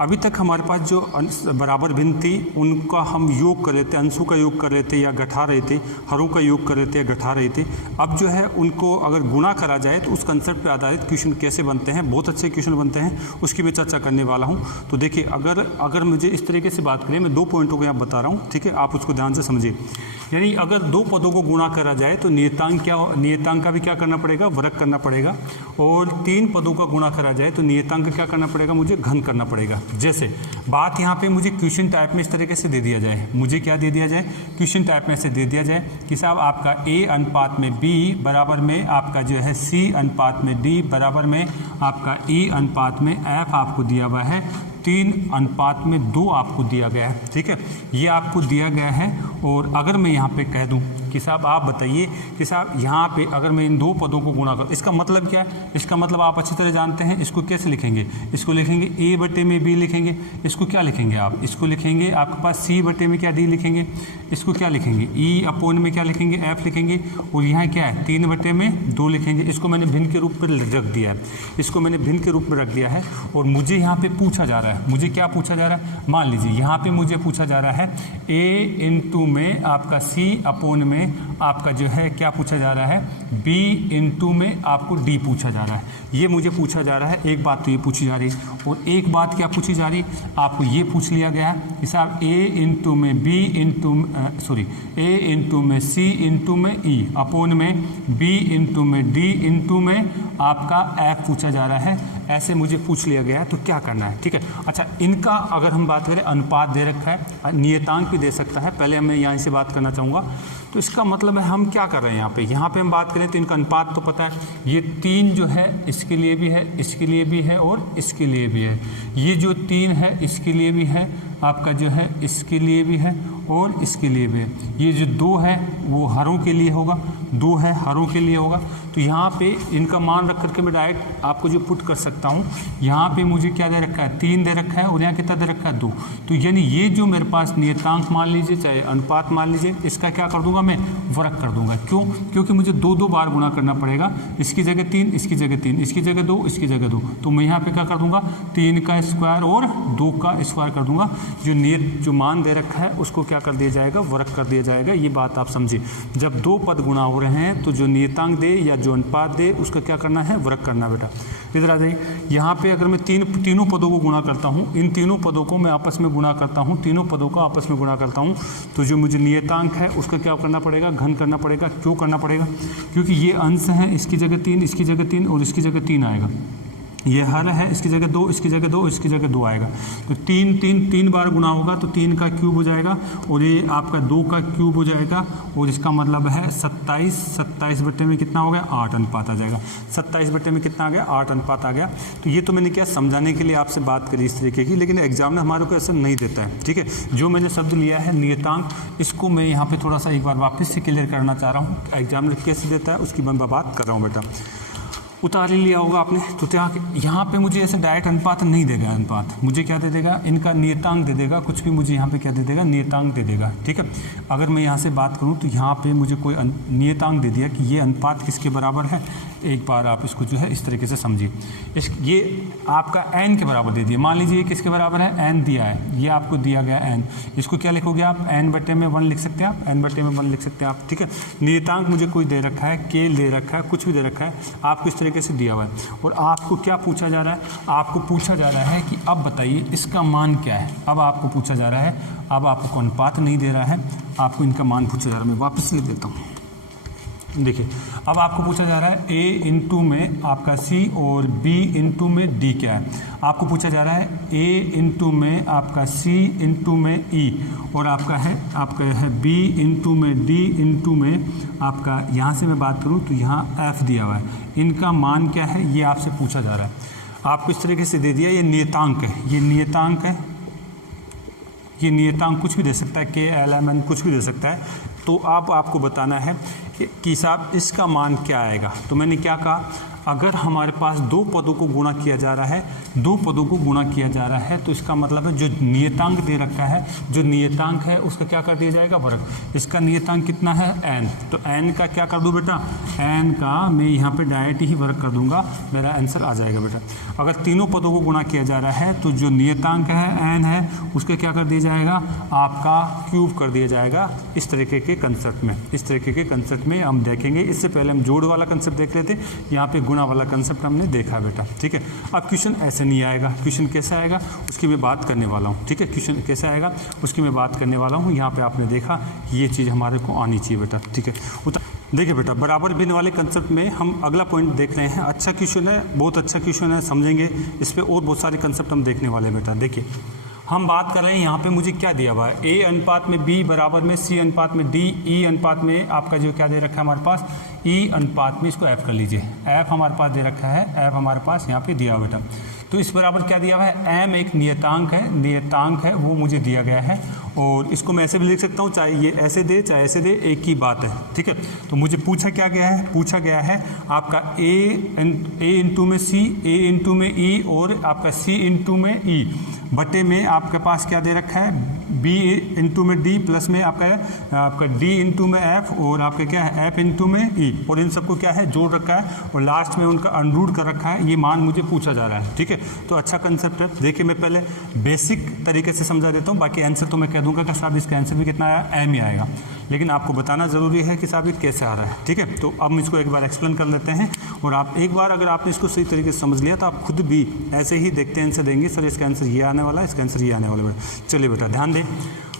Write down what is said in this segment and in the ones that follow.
अभी तक हमारे पास जो बराबर भिन्न थी उनका हम योग कर लेते, अंशों का योग कर लेते या घटा रहे थे, हरों का योग कर लेते या घटा रहे थे। अब जो है उनको अगर गुणा करा जाए तो उस कंसेप्ट पे आधारित क्वेश्चन कैसे बनते हैं, बहुत अच्छे क्वेश्चन बनते हैं, उसकी मैं चर्चा करने वाला हूँ। तो देखिए अगर मुझे इस तरीके से बात करें, मैं 2 पॉइंटों को यहाँ बता रहा हूँ, ठीक है, आप उसको ध्यान से समझिए। यानी अगर 2 पदों को गुणा करा जाए तो नियतांक का भी क्या करना पड़ेगा, वर्ग करना पड़ेगा, और 3 पदों का गुणा करा जाए तो नियतांक का क्या करना पड़ेगा, मुझे घन करना पड़ेगा। जैसे बात यहाँ पे मुझे क्वेश्चन टाइप में इस तरीके से दे दिया जाए, मुझे क्या दे दिया जाए, क्वेश्चन टाइप में से दे दिया जाए कि साहब आपका A अनुपात में B बराबर में आपका जो है C अनुपात में D बराबर में आपका E अनुपात में F आपको दिया हुआ है, 3 अनुपात में 2 आपको दिया गया है, ठीक है, ये आपको दिया गया है। और अगर मैं यहाँ पे कह दूँ कि साहब आप बताइए कि साहब यहाँ पे अगर मैं इन 2 पदों को गुणा करूँ, इसका मतलब क्या है, इसका मतलब आप अच्छी तरह जानते हैं, इसको कैसे लिखेंगे, इसको लिखेंगे A बटे में B लिखेंगे, इसको क्या लिखेंगे आप, इसको लिखेंगे आपके पास C बटे में क्या D लिखेंगे, इसको क्या लिखेंगे E अपोन में क्या लिखेंगे F लिखेंगे, और यहाँ क्या है 3 बटे में 2 लिखेंगे। इसको मैंने भिन्न के रूप में रख दिया है, इसको मैंने भिन्न के रूप में रख दिया है। और मुझे यहाँ पे पूछा जा रहा है, मुझे क्या पूछा जा रहा है, मान लीजिए यहाँ पे मुझे पूछा जा रहा है A इंटू में आपका C अपोन में आपका जो है क्या पूछा जा रहा है, B इंटू में आपको D पूछा जा रहा है। ये मुझे पूछा जा रहा है, एक बात तो ये पूछी जा रही है, और एक बात क्या पूछी जा रही, आपको ये पूछ लिया गया है कि साहब A इंटू में B इंटू A इंटू में C इंटू में E अपोन में B इंटू में D इंटू में आपका F पूछा जा रहा है। ऐसे मुझे पूछ लिया गया है, तो क्या करना है, ठीक है। अच्छा, इनका अगर हम बात करें, अनुपात दे रखा है, नियतांक भी दे सकता है, पहले मैं यहाँ से बात करना चाहूँगा। तो इसका मतलब है हम क्या कर रहे हैं यहाँ पे हम बात करें तो इनका अनुपात तो पता है, ये 3 जो है इसके लिए भी है, इसके लिए भी है और इसके लिए भी है। ये जो 3 है इसके लिए भी है, आपका जो है इसके लिए भी है और इसके लिए भी है। ये जो 2 है वो हरों के लिए होगा, 2 है हरों के लिए होगा। तो यहाँ पे इनका मान रख करके मैं डायरेक्ट आपको जो पुट कर सकता हूँ, यहाँ पे मुझे क्या दे रखा है, 3 दे रखा है और यहाँ कितना दे रखा है, 2। तो यानी ये जो मेरे पास नियतांक मान लीजिए चाहे अनुपात मान लीजिए, इसका क्या कर दूंगा मैं, वर्ग कर दूंगा। क्यों, क्योंकि मुझे 2 बार गुणा करना पड़ेगा, इसकी जगह 3, इसकी जगह 3, इसकी जगह 2, इसकी जगह 2। तो मैं यहाँ पे क्या कर दूंगा, 3 का स्क्वायर और 2 का स्क्वायर कर दूंगा। जो मान दे रखा है उसको क्या कर दिया जाएगा, वर्ग कर दिया जाएगा। ये बात आप समझिए, जब 2 पद गुणा हो रहे हैं तो जो नियतांक दे या जो अनुपात दे उसका क्या करना है, वर्ग करना। बेटा इधर आ जाइए, यहाँ पे अगर मैं तीनों पदों को गुणा करता हूँ, इन तीनों पदों को मैं आपस में गुणा करता हूँ, तीनों पदों को आपस में गुणा करता हूँ, तो जो मुझे नियतांक है उसका क्या करना पड़ेगा, घन करना पड़ेगा। क्यों करना पड़ेगा, क्योंकि ये अंश है, इसकी जगह 3, इसकी जगह 3 और इसकी जगह 3 आएगा। ये हर है, इसकी जगह 2, इसकी जगह 2, इसकी जगह 2 आएगा। तो 3 बार गुणा होगा तो 3 का क्यूब हो जाएगा और ये आपका 2 का क्यूब हो जाएगा, और इसका मतलब है 27 बटे में कितना हो गया, 8 अनुपात आ जाएगा। 27 बटे में कितना आ गया, 8 अनुपात आ गया। तो ये तो मैंने क्या समझाने के लिए आपसे बात करी इस तरीके की, लेकिन एग्जाम में हमारे को ऐसा नहीं देता है, ठीक है। जो मैंने शब्द लिया है नियतांक, इसको मैं यहाँ पे थोड़ा सा एक बार वापस से क्लियर करना चाह रहा हूँ। एग्जाम में कैसे देता है उसकी मैं बात कर रहा हूँ। बेटा उतार ही लिया होगा आपने, तो यहाँ पे मुझे ऐसे डायरेक्ट अनुपात नहीं देगा, अनुपात मुझे क्या दे देगा, इनका नियतांक दे देगा, कुछ भी मुझे यहाँ पे क्या दे देगा, नियतांक दे देगा, ठीक है। अगर मैं यहाँ से बात करूँ तो यहाँ पे मुझे कोई नियतांक दे दिया कि ये अनुपात किसके बराबर है। एक बार आप इसको जो है इस तरीके से समझिए, ये आपका n के बराबर दे दिया, मान लीजिए ये किसके बराबर है, n दिया है, ये आपको दिया गया n, इसको क्या लिखोगे आप, n बटे में 1 लिख सकते हैं आप, n बटे में 1 लिख सकते हैं आप, ठीक है। नियतांक मुझे कोई दे रखा है, k दे रखा है, कुछ भी दे रखा है, आपको इस तरीके से दिया हुआ है। और आपको क्या पूछा जा रहा है, आपको पूछा जा रहा है कि अब बताइए इसका मान क्या है। अब आपको पूछा जा रहा है, अब आपको अनुपात नहीं दे रहा है, आपको इनका मान पूछा जा रहा है। मैं वापस लिख देता हूँ, देखिए अब आपको पूछा जा रहा है a इंटू में आपका c और b इंटू में d क्या है। आपको पूछा जा रहा है a इंटू में आपका c इंटू में e और आपका है b इंटू में d इंटू में आपका, यहाँ से मैं बात करूँ तो यहाँ f दिया हुआ है। इनका मान क्या है ये आपसे पूछा जा रहा है, आपको इस तरीके से दे दिया। ये नियतांक है, ये नियतांक है, ये नियतांक कुछ भी दे सकता है, k l m n कुछ भी दे सकता है। तो अब आपको बताना है कि साहब इसका मान क्या आएगा। तो मैंने क्या कहा, अगर हमारे पास दो पदों को गुणा किया जा रहा है, दो पदों को गुणा किया जा रहा है, तो इसका मतलब है जो नियतांक दे रखा है, जो नियतांक है उसका क्या कर दिया जाएगा, वर्ग। इसका नियतांक कितना है, n, तो n का क्या कर दूं बेटा, n का मैं यहाँ पे डायरेक्ट ही वर्ग कर दूंगा, मेरा आंसर आ जाएगा बेटा। अगर तीनों पदों को गुणा किया जा रहा है तो जो नियतांक है n है उसका क्या कर दिया जाएगा, आपका क्यूब कर दिया जाएगा। इस तरीके के कंसेप्ट में, इस तरीके के कंसेप्ट में हम देखेंगे। इससे पहले हम जोड़ वाला कंसेप्ट देख रहे थे, यहाँ पे गुणा वाला कंसेप्ट हमने देखा बेटा, ठीक है। अब क्वेश्चन ऐसे नहीं आएगा, क्वेश्चन कैसे आएगा उसकी मैं बात करने वाला हूँ, ठीक है। क्वेश्चन कैसे आएगा उसकी मैं बात करने वाला हूँ। यहाँ पे आपने देखा ये चीज़ हमारे को आनी चाहिए बेटा, ठीक है। देखिए बेटा, बराबर भिन्न वाले कंसेप्ट में हम अगला पॉइंट देख रहे हैं। अच्छा क्वेश्चन है, बहुत अच्छा क्वेश्चन है, समझेंगे इस पर और बहुत सारे कंसेप्ट हम देखने वाले बेटा। देखिए हम बात कर रहे हैं यहाँ पे मुझे क्या दिया हुआ है, ए अनुपात में बी बराबर में सी अनुपात में डी, ई अनुपात में आपका जो क्या दे रखा है हमारे पास, ई अनुपात में, इसको एफ कर लीजिए, एफ हमारे पास दे रखा है, एफ हमारे पास यहाँ पे दिया हुआ बेटा। तो इस बराबर क्या दिया हुआ है, एम एक नियतांक है, नियतांक है वो मुझे दिया गया है, और इसको मैं ऐसे भी लिख सकता हूँ, चाहे ये ऐसे दे चाहे ऐसे दे, एक ही बात है, ठीक है। तो मुझे पूछा क्या गया है, पूछा गया है आपका ए इंटू में सी, ए इंटू में ई, और आपका सी इंटू में ई बटे में आपके पास क्या दे रखा है, बी इंटू में डी प्लस में आपका डी इंटू में एफ, और आपका क्या है एफ इंटू में ई, और इन सबको क्या है जोड़ रखा है, और लास्ट में उनका अनरूट कर रखा है। ये मान मुझे पूछा जा रहा है, ठीक है। तो अच्छा कंसेप्ट है। देखिए मैं पहले बेसिक तरीके से समझा देता हूँ, बाकी आंसर तो मैं कह दूंगा कि साहब इसका आंसर भी कितना आया, एम ही आएगा, लेकिन आपको बताना ज़रूरी है कि साहब ये कैसे आ रहा है, ठीक है। तो अब हम इसको एक बार एक्सप्लेन कर लेते हैं, और आप एक बार अगर आपने इसको सही तरीके से समझ लिया तो आप खुद भी ऐसे ही देखते आंसर देंगे, सर इसका आंसर ये आने वाला है, इसका आंसर ये आने वाला है। चलिए बेटा ध्यान दें,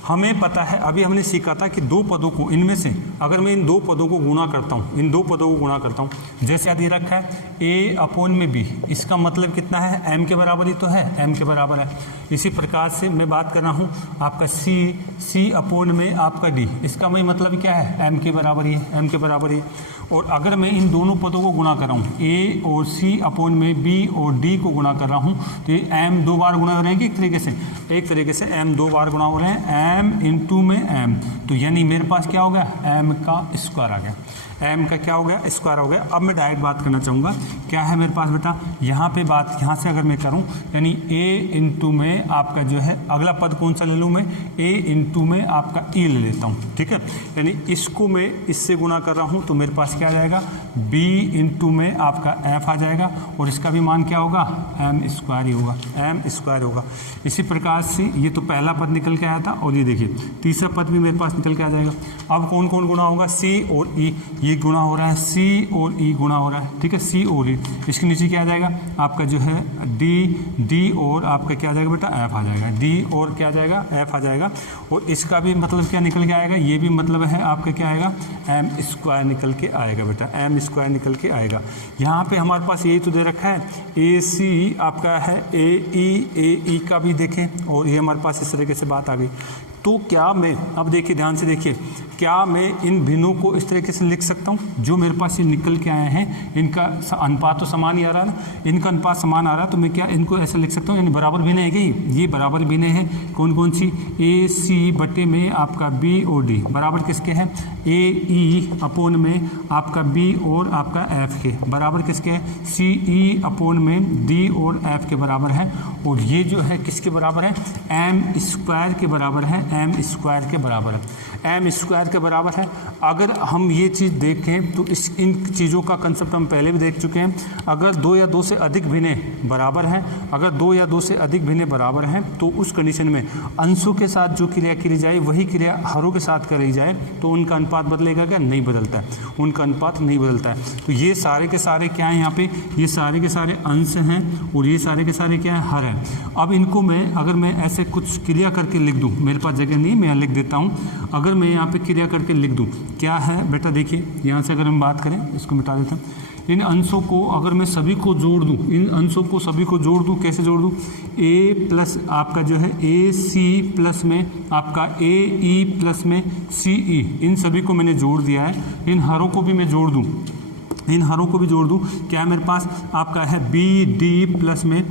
हमें पता है, अभी हमने सीखा था कि दो पदों को, इनमें से अगर मैं इन दो पदों को गुणा करता हूँ, इन दो पदों को गुणा करता हूँ, जैसे दे रखा है ए अपॉन में बी, इसका मतलब कितना है, एम के बराबर ही तो है, एम के बराबर है। इसी प्रकार से मैं बात कर रहा हूँ आपका सी अपॉन में आपका डी, इसका मैं मतलब क्या है, एम के बराबर ही है, एम के बराबर ही है। और अगर मैं इन दोनों पदों को गुणा कर रहा हूँ, ए और सी अपॉन में बी और डी को गुणा कर रहा हूँ, तो ये एम दो बार गुणा हो रहे हैं, एक तरीके से एम दो बार गुणा हो रहे हैं, एम इंटू में एम, तो यानी मेरे पास क्या हो गया, एम का स्क्वायर आ गया, एम का क्या हो गया, स्क्वायर हो गया। अब मैं डायरेक्ट बात करना चाहूँगा, क्या है मेरे पास बेटा, यहाँ पे बात यहाँ से अगर मैं करूँ, यानी ए इंटू में आपका जो है अगला पद कौन सा ले लूँ मैं, ए इंटू में आपका ई ले लेता हूँ, ठीक है। यानी इसको मैं इससे गुणा कर रहा हूँ, तो मेरे पास क्या आ जाएगा, बी इंटू में आपका एफ आ जाएगा, और इसका भी मान क्या होगा, एम स्क्वायर ही होगा, एम स्क्वायर होगा। इसी प्रकार से ये तो पहला पद निकल के आया था, और ये देखिए तीसरा पद भी मेरे पास निकल के आ जाएगा। अब कौन कौन गुणा होगा, सी और ई, ये गुणा हो रहा है, सी और ई गुणा हो रहा है, ठीक है, सी और ई। इसके नीचे क्या आ जाएगा आपका जो है डी और आपका क्या आ जाएगा बेटा, एफ आ जाएगा, डी और क्या आ जाएगा, एफ आ जाएगा। और इसका भी मतलब क्या निकल के आएगा, ये भी मतलब है आपका क्या आएगा, एम स्क्वायर निकल के आएगा बेटा, एम स्क्वायर निकल के आएगा। यहाँ पे हमारे पास यही तो दे रखा है, ए सी आपका है, ए ई का भी देखें, और ये हमारे पास इस तरीके से बात आ गई। तो क्या मैं, अब देखिए ध्यान से देखिए, क्या मैं इन भिन्नों को इस तरीके से लिख सकता हूँ, जो मेरे पास ये निकल के आए हैं इनका अनुपात तो समान ही आ रहा है ना, इनका अनुपात समान आ रहा है, तो मैं क्या इनको ऐसे लिख सकता हूँ, यानी बराबर भिन्न है कि ये बराबर भिन्न है, कौन कौन सी, ए सी बटे में आपका बी और डी बराबर किसके हैं, ए ई अपॉन में आपका बी और आपका एफ के बराबर किसके हैं, सी ई अपॉन में डी और एफ के बराबर है, और ये जो है किसके बराबर है, एम स्क्वायर के बराबर है, एम स्क्वायर के बराबर है, एम स्क्वायर के बराबर है। अगर हम ये चीज़ देखें तो इन चीज़ों का कंसेप्ट हम पहले भी देख चुके हैं। अगर दो या दो से अधिक भिन्नें बराबर हैं, अगर दो या दो से अधिक भिन्नें बराबर हैं, तो उस कंडीशन में अंशों के साथ जो क्रिया की जाए वही क्रिया हरों के साथ करी जाए, तो उनका अनुपात बदलेगा क्या, नहीं बदलता है, उनका अनुपात नहीं बदलता है। तो ये सारे के सारे क्या हैं, यहाँ पे ये सारे के सारे अंश हैं, और ये सारे के सारे क्या है, हर हैं। अब इनको मैं अगर मैं ऐसे कुछ क्रिया करके लिख दूँ, मेरे पास जगह नहीं, मैं लिख देता हूँ, अगर मैं यहाँ पे क्रिया करके लिख दूँ, क्या है बेटा, देखिए यहाँ से अगर हम बात करें, इसको मिटा देता हूँ, इन अंशों को अगर मैं सभी को जोड़ दूँ, इन अंशों को सभी को जोड़ दूँ, कैसे जोड़ दूँ, ए प्लस आपका जो है ए सी प्लस में आपका ए ई प्लस में सी ई, इन सभी को मैंने जोड़ दिया है। इन हरों को भी मैं जोड़ दूँ, इन हरों को भी जोड़ दूं, क्या है मेरे पास आपका है बी डी प्लस में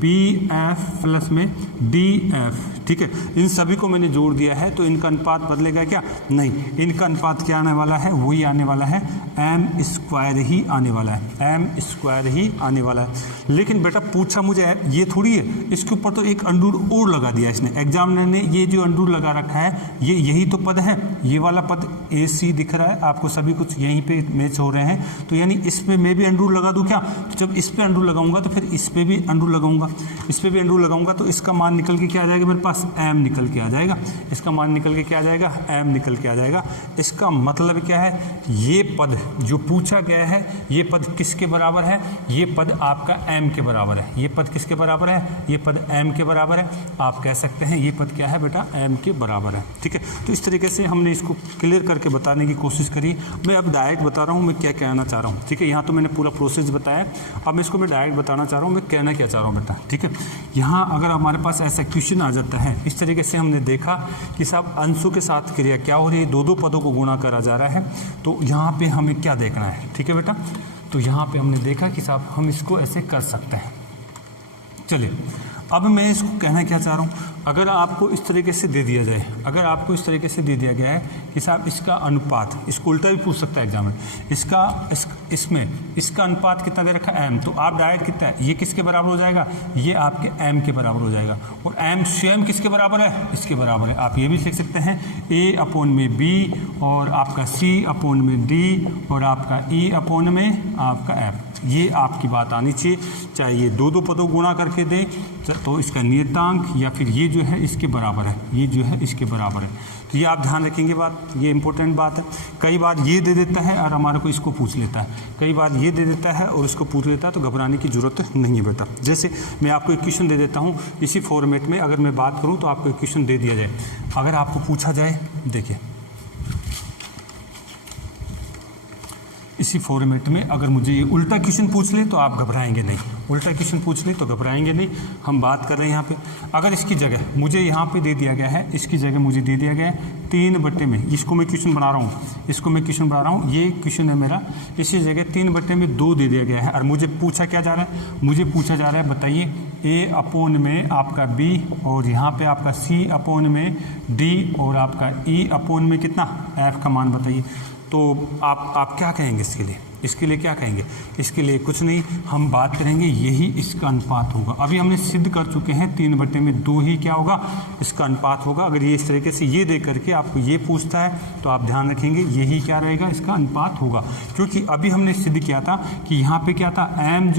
बी एफ प्लस में डी एफ, ठीक है। इन सभी को मैंने जोड़ दिया है, तो इनका अनुपात बदलेगा क्या? नहीं, इनका अनुपात क्या आने वाला है? वही आने वाला है, एम स्क्वायर ही आने वाला है, एम स्क्वायर ही आने वाला है। लेकिन बेटा पूछा मुझे ये थोड़ी है, इसके ऊपर तो एक अंडूर और लगा दिया इसने, एग्जामिनर ने ये जो अंडूर लगा रखा है ये यही तो पद है, ये वाला पद ए सी दिख रहा है आपको, सभी कुछ यहीं पे मैच हो रहे हैं, तो यानी इस पे मैं भी अंडूर लगा दूं क्या? जब इस पे अंडूर लगाऊंगा तो फिर इस पे भी अंडूर लगाऊंगा, इस पे भी अंडूर लगाऊंगा, तो इसका मान निकल के क्या आ जाएगा मेरे पास? एम निकल के आ जाएगा, इसका मान निकल के क्या आ जाएगा? एम निकल के आ जाएगा। इसका मतलब क्या है? ये पद जो पूछा गया है ये पद किसके बराबर है? ये पद आपका एम के बराबर है। ये पद किसके बराबर है? ये पद एम के बराबर है। आप कह सकते हैं ये पद क्या है बेटा? एम के बराबर है, ठीक है। तो इस तरीके से हमने इसको क्लियर करके बताने की कोशिश करी। मैं अब डायरेक्ट बता रहा हूँ मैं क्या कहना चाह रहा हूँ, ठीक है। यहाँ तो मैंने पूरा प्रोसेस बताया, अब इसको मैं डायरेक्ट बताना चाह रहा हूँ मैं कहना क्या चाह रहा हूँ बेटा, ठीक है। यहाँ अगर हमारे पास ऐसा क्वेश्चन आ जाता है, इस तरीके से हमने देखा कि साहब अंशों के साथ क्रिया क्या हो रही है, दो पदों को गुणा करा जा रहा है, तो यहाँ पे हमें क्या देखना है, ठीक है बेटा। तो यहाँ पे हमने देखा कि साहब हम इसको ऐसे कर सकते हैं। चलिए अब मैं इसको कहना क्या चाह रहा हूँ, अगर आपको इस तरीके से दे दिया जाए, अगर आपको इस तरीके से दे दिया गया है कि साहब इसका अनुपात, इसको उल्टा भी पूछ सकता है एग्जाम में, इसमें इसका अनुपात कितना दे रखा है? एम, तो आप डायरेक्ट कितना है, ये किसके बराबर हो जाएगा? ये आपके एम के बराबर हो जाएगा। और एम स्वयं किसके बराबर है? इसके बराबर है। आप ये भी लिख सकते हैं ए अपॉन में बी और आपका सी अपॉन में डी और आपका ई अपॉन में आपका एफ। ये आपकी बात आनी चाहिए, चाहे ये दो पदों गुणा करके दे तो इसका नियतांक या फिर ये जो है इसके बराबर है, ये जो है इसके बराबर है। तो ये आप ध्यान रखेंगे बात, ये इंपॉर्टेंट बात है। कई बार ये दे देता है और हमारे को इसको पूछ लेता है, कई बार ये दे देता है और इसको पूछ लेता है, तो घबराने की जरूरत नहीं है बेटा। जैसे मैं आपको एक क्वेश्चन दे देता हूँ, इसी फॉर्मेट में अगर मैं बात करूँ तो आपको एक क्वेश्चन दे दिया जाए, अगर आपको पूछा जाए, देखिए इसी फॉर्मेट में अगर मुझे ये उल्टा क्वेश्चन पूछ ले तो आप घबराएंगे नहीं, उल्टा क्वेश्चन पूछ ले तो घबराएंगे नहीं। हम बात कर रहे हैं यहाँ पे, अगर इसकी जगह मुझे यहाँ पे दे दिया गया है, इसकी जगह मुझे दे दिया गया है 3/, इसको मैं क्वेश्चन बना रहा हूँ, इसको मैं क्वेश्चन बना रहा हूँ, ये क्वेश्चन है मेरा, इसी जगह 3/2 दे दिया गया है और मुझे पूछा क्या जा रहा है? मुझे पूछा जा रहा है बताइए ए अपॉन में आपका बी और यहाँ पे आपका सी अपॉन में डी और आपका ई अपॉन में कितना एफ का मान बताइए। तो आप क्या कहेंगे इसके लिए क्या कहेंगे? इसके लिए कुछ नहीं, हम बात करेंगे यही इसका अनुपात होगा। अभी हमने सिद्ध कर चुके हैं 3/2 ही क्या होगा? इसका अनुपात होगा। अगर ये इस तरीके से ये दे करके आपको ये पूछता है तो आप ध्यान रखेंगे यही क्या रहेगा? इसका अनुपात होगा। क्योंकि अभी हमने सिद्ध किया था कि यहाँ पे क्या था, एम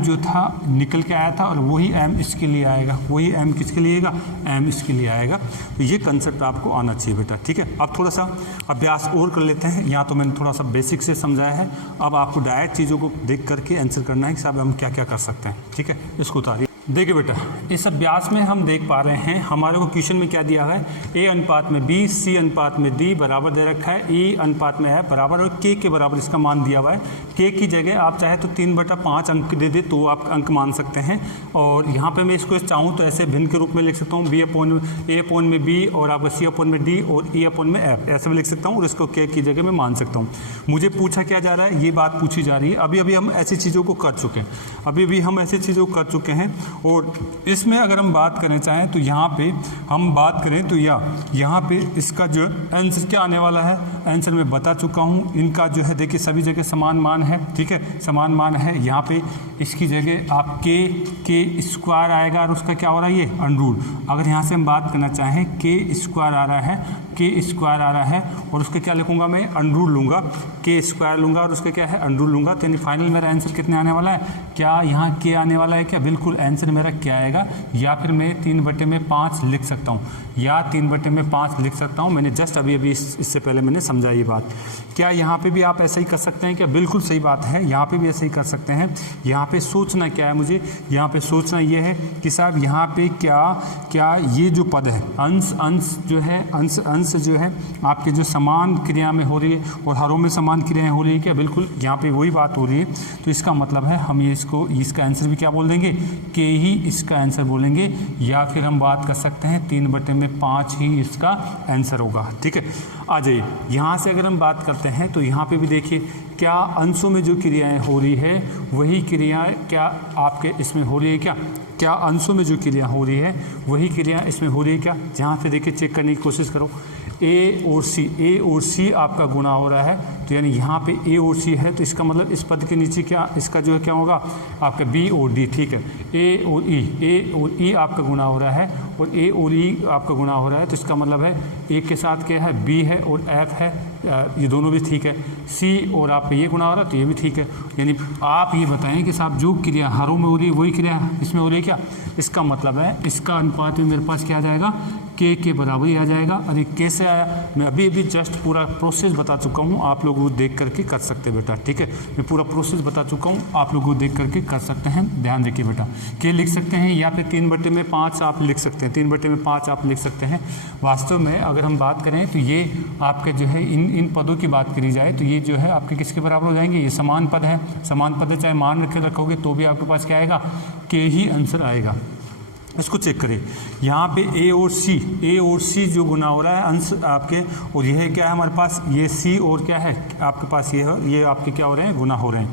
जो था निकल के आया था और वही एम इसके लिए आएगा, वही एम किसके लिए आएगा? एम इसके लिए आएगा। तो ये कंसेप्ट आपको आना चाहिए बेटा, ठीक है। अब थोड़ा सा अभ्यास और कर लेते हैं। यहाँ तो मैंने थोड़ा सा बेसिक से समझाया है, अब आपको डायरेक्ट चीज़ों को देख करके आंसर करना है कि साहब हम क्या क्या कर सकते हैं, ठीक है। इसको उतारिए। देखिए बेटा, इस अभ्यास में हम देख पा रहे हैं हमारे को क्वेश्चन में क्या दिया है, ए अनुपात में बी, सी अनुपात में डी बराबर दे रखा है, ई अनुपात में है बराबर और के के बराबर इसका मान दिया हुआ है। के की जगह आप चाहे तो 3/5 अंक दे दे तो आप अंक मान सकते हैं। और यहाँ पे मैं इसको चाहूँ तो ऐसे भिन्न के रूप में लिख सकता हूँ, ए अपॉन में बी और आपका सी अपॉन में डी और ई अपॉन में एफ, ऐसे में लिख सकता हूँ और इसको के की जगह में मान सकता हूँ। मुझे पूछा क्या जा रहा है, ये बात पूछी जा रही है। अभी हम ऐसी चीज़ों को कर चुके हैं, अभी हम ऐसी चीज़ों को कर चुके हैं। और इसमें अगर हम बात करना चाहें तो यहाँ पे हम बात करें तो यहाँ पे इसका जो आंसर क्या आने वाला है, आंसर मैं बता चुका हूँ। इनका जो है देखिए सभी जगह समान मान है, ठीक है, समान मान है। यहाँ पे इसकी जगह आप के स्क्वायर आएगा और उसका क्या हो रहा है, ये अंडर। अगर यहाँ से हम बात करना चाहें के स्क्वायर आ रहा है और उसके क्या लिखूंगा मैं, अंडर लूँगा, के स्क्वायर लूँगा और उसका क्या है, अंडर लूँगा। तो यानी फाइनल मेरा आंसर कितने आने वाला है, क्या यहाँ के आने वाला है क्या? बिल्कुल आंसर मेरा क्या आएगा, या फिर मैं 3/5 लिख सकता हूँ, या 3/5 लिख सकता हूँ। मैंने जस्ट अभी इससे पहले मैंने समझा ये बात। क्या यहाँ पे भी आप ऐसा ही कर सकते हैं क्या? बिल्कुल सही बात है, यहाँ पे भी ऐसा ही कर सकते हैं। यहाँ पे सोचना क्या है मुझे, यहाँ पे सोचना ये है कि साहब यहाँ पे क्या ये जो पद है अंश जो है आपके जो समान क्रिया में हो रही है और हरों में समान क्रियाएं हो रही है क्या? बिल्कुल यहाँ पे वही बात हो रही है। तो इसका मतलब है हम इसका आंसर भी क्या बोल देंगे, के ही इसका आंसर बोलेंगे, या फिर हम बात कर सकते हैं 3/5 ही इसका आंसर होगा। ठीक है, आ जाइए यहाँ से अगर हम बात करते हैं तो यहाँ पे भी देखिए क्या अंशों में जो क्रियाएं हो रही है वही क्रियाएं क्या आपके इसमें हो रही है, क्या अंशों में जो क्रिया हो रही है वही क्रिया इसमें हो रही है क्या। जहाँ पे देखिए चेक करने की कोशिश करो, ए और सी आपका गुणा हो रहा है, तो यानी यहाँ पे ए और सी है, तो इसका मतलब इस पद के नीचे क्या इसका जो है क्या होगा आपका बी और डी। ठीक है, ए और ई आपका गुणा हो रहा है और ए और ई आपका गुणा हो रहा है, तो इसका मतलब है ए के साथ क्या है बी है और एफ है, ये दोनों भी ठीक है। सी और आपका ये गुणा हो रहा है तो ये भी ठीक है। यानी आप ये बताएं कि साहब जो क्रिया हरों में हो रही है वही क्रिया इसमें हो रही है क्या। इसका मतलब है इसका अनुपात में मेरे पास क्या आ जाएगा के बराबर ही आ जाएगा। अरे कैसे आया, मैं अभी जस्ट पूरा प्रोसेस बता चुका हूँ, आप लोग वो देख करके कर सकते हैं बेटा। ठीक है, मैं पूरा प्रोसेस बता चुका हूँ, आप लोग वो देख करके कर सकते हैं। ध्यान रखिए बेटा, के लिख सकते हैं या फिर 3/5 आप लिख सकते हैं, 3/5 आप लिख सकते हैं। वास्तव में अगर हम बात करें तो ये आपके जो है इन पदों की बात करी जाए तो ये जो है आपके किसके बराबर हो जाएंगे, ये समान पद है। समान पद है, चाहे मान रखोगे तो भी आपके पास क्या आएगा, के ही आंसर आएगा। इसको चेक करें, यहाँ पे ए और सी जो गुना हो रहा है अंश आपके, और यह क्या है हमारे पास, ये सी और क्या है आपके पास ये आपके क्या हो रहे हैं, गुना हो रहे हैं।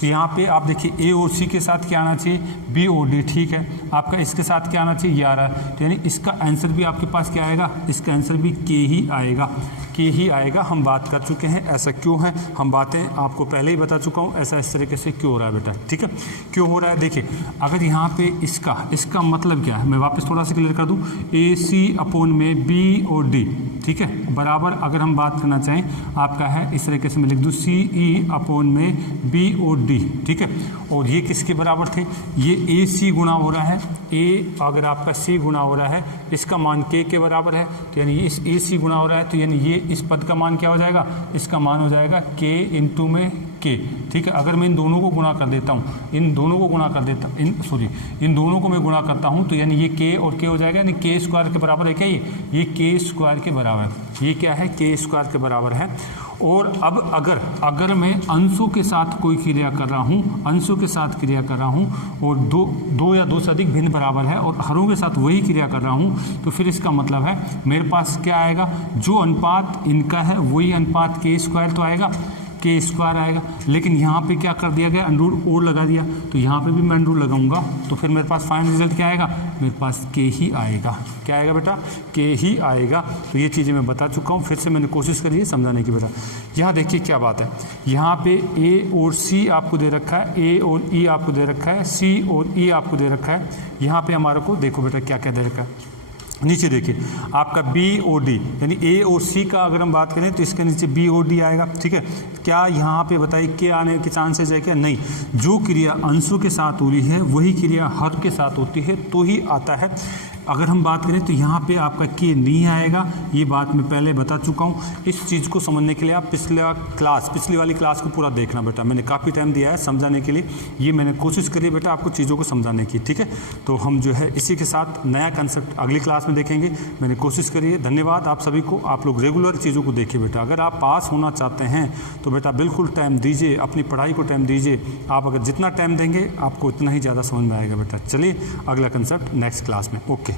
तो यहाँ पे आप देखिए ए और सी के साथ क्या आना चाहिए, बी और डी। ठीक है, आपका इसके साथ क्या आना चाहिए, ये आ रहा है, तो यानी इसका आंसर भी आपके पास क्या आएगा, इसका आंसर भी के ही आएगा। हम बात कर चुके हैं ऐसा क्यों है, हम बातें आपको पहले ही बता चुका हूँ ऐसा इस तरीके से क्यों हो रहा है बेटा। ठीक है, क्यों हो रहा है देखिए, अगर यहाँ पे इसका मतलब क्या है, मैं वापस थोड़ा सा क्लियर कर दूँ, ए सी अपॉन में बी और डी। ठीक है, बराबर अगर हम बात करना चाहें आपका है इस तरीके से मैं लिख दूँ सी ई अपॉन में बी और डी। ठीक है, और ये किसके बराबर थे, ये ए सी गुणा हो रहा है, ए अगर आपका सी गुणा हो रहा है इसका मान के बराबर है, तो यानी इस ए सी गुणा हो रहा है, तो यानी ये इस पद का मान क्या हो जाएगा, इसका मान हो जाएगा के इंटू में के। ठीक है, अगर मैं इन दोनों को गुणा कर देता हूँ, इन दोनों को मैं गुणा करता हूँ, तो यानी ये के और के हो जाएगा, यानी के स्क्वायर के बराबर है क्या, ये के स्क्वायर के बराबर है। ये क्या है, के स्क्वायर के बराबर है। और अब अगर मैं अंशों के साथ कोई क्रिया कर रहा हूँ, और दो या दो से अधिक भिन्न बराबर है और हरों के साथ वही क्रिया कर रहा हूँ, तो फिर इसका मतलब है मेरे पास क्या आएगा, जो अनुपात इनका है वही अनुपात के स्क्वायर तो आएगा, के स्क्वायर आएगा। लेकिन यहाँ पे क्या कर दिया गया, अंडर और लगा दिया, तो यहाँ पे भी मैं अंडर लगाऊंगा, तो फिर मेरे पास फाइनल रिजल्ट क्या आएगा, मेरे पास के ही आएगा। क्या आएगा बेटा, के ही आएगा। तो ये चीज़ें मैं बता चुका हूँ, फिर से मैंने कोशिश करी है समझाने की बेटा। यहाँ देखिए क्या बात है, यहाँ पे ए और सी आपको दे रखा है, ए और ई आपको दे रखा है, सी और ई आपको दे रखा है। यहाँ पे हमारे को देखो बेटा क्या क्या दे रखा है, नीचे देखिए आपका बी और डी, यानी ए और सी का अगर हम बात करें तो इसके नीचे बी और डी आएगा। ठीक है, क्या यहाँ पे बताइए के आने के चांसेस है क्या, नहीं। जो क्रिया अंशों के साथ हो रही है वही क्रिया हर के साथ होती है तो ही आता है। अगर हम बात करें तो यहाँ पे आपका के नहीं आएगा, ये बात मैं पहले बता चुका हूँ। इस चीज़ को समझने के लिए आप पिछली वाली क्लास को पूरा देखना बेटा, मैंने काफ़ी टाइम दिया है समझाने के लिए, ये मैंने कोशिश करी बेटा आपको चीज़ों को समझाने की। ठीक है, तो हम जो है इसी के साथ नया कंसेप्ट अगली क्लास में देखेंगे, मैंने कोशिश करी है। धन्यवाद आप सभी को, आप लोग रेगुलर चीज़ों को देखिए बेटा। अगर आप पास होना चाहते हैं तो बेटा बिल्कुल टाइम दीजिए, अपनी पढ़ाई को टाइम दीजिए। आप अगर जितना टाइम देंगे आपको उतना ही ज़्यादा समझ में आएगा बेटा। चलिए अगला कंसेप्ट नेक्स्ट क्लास में, ओके।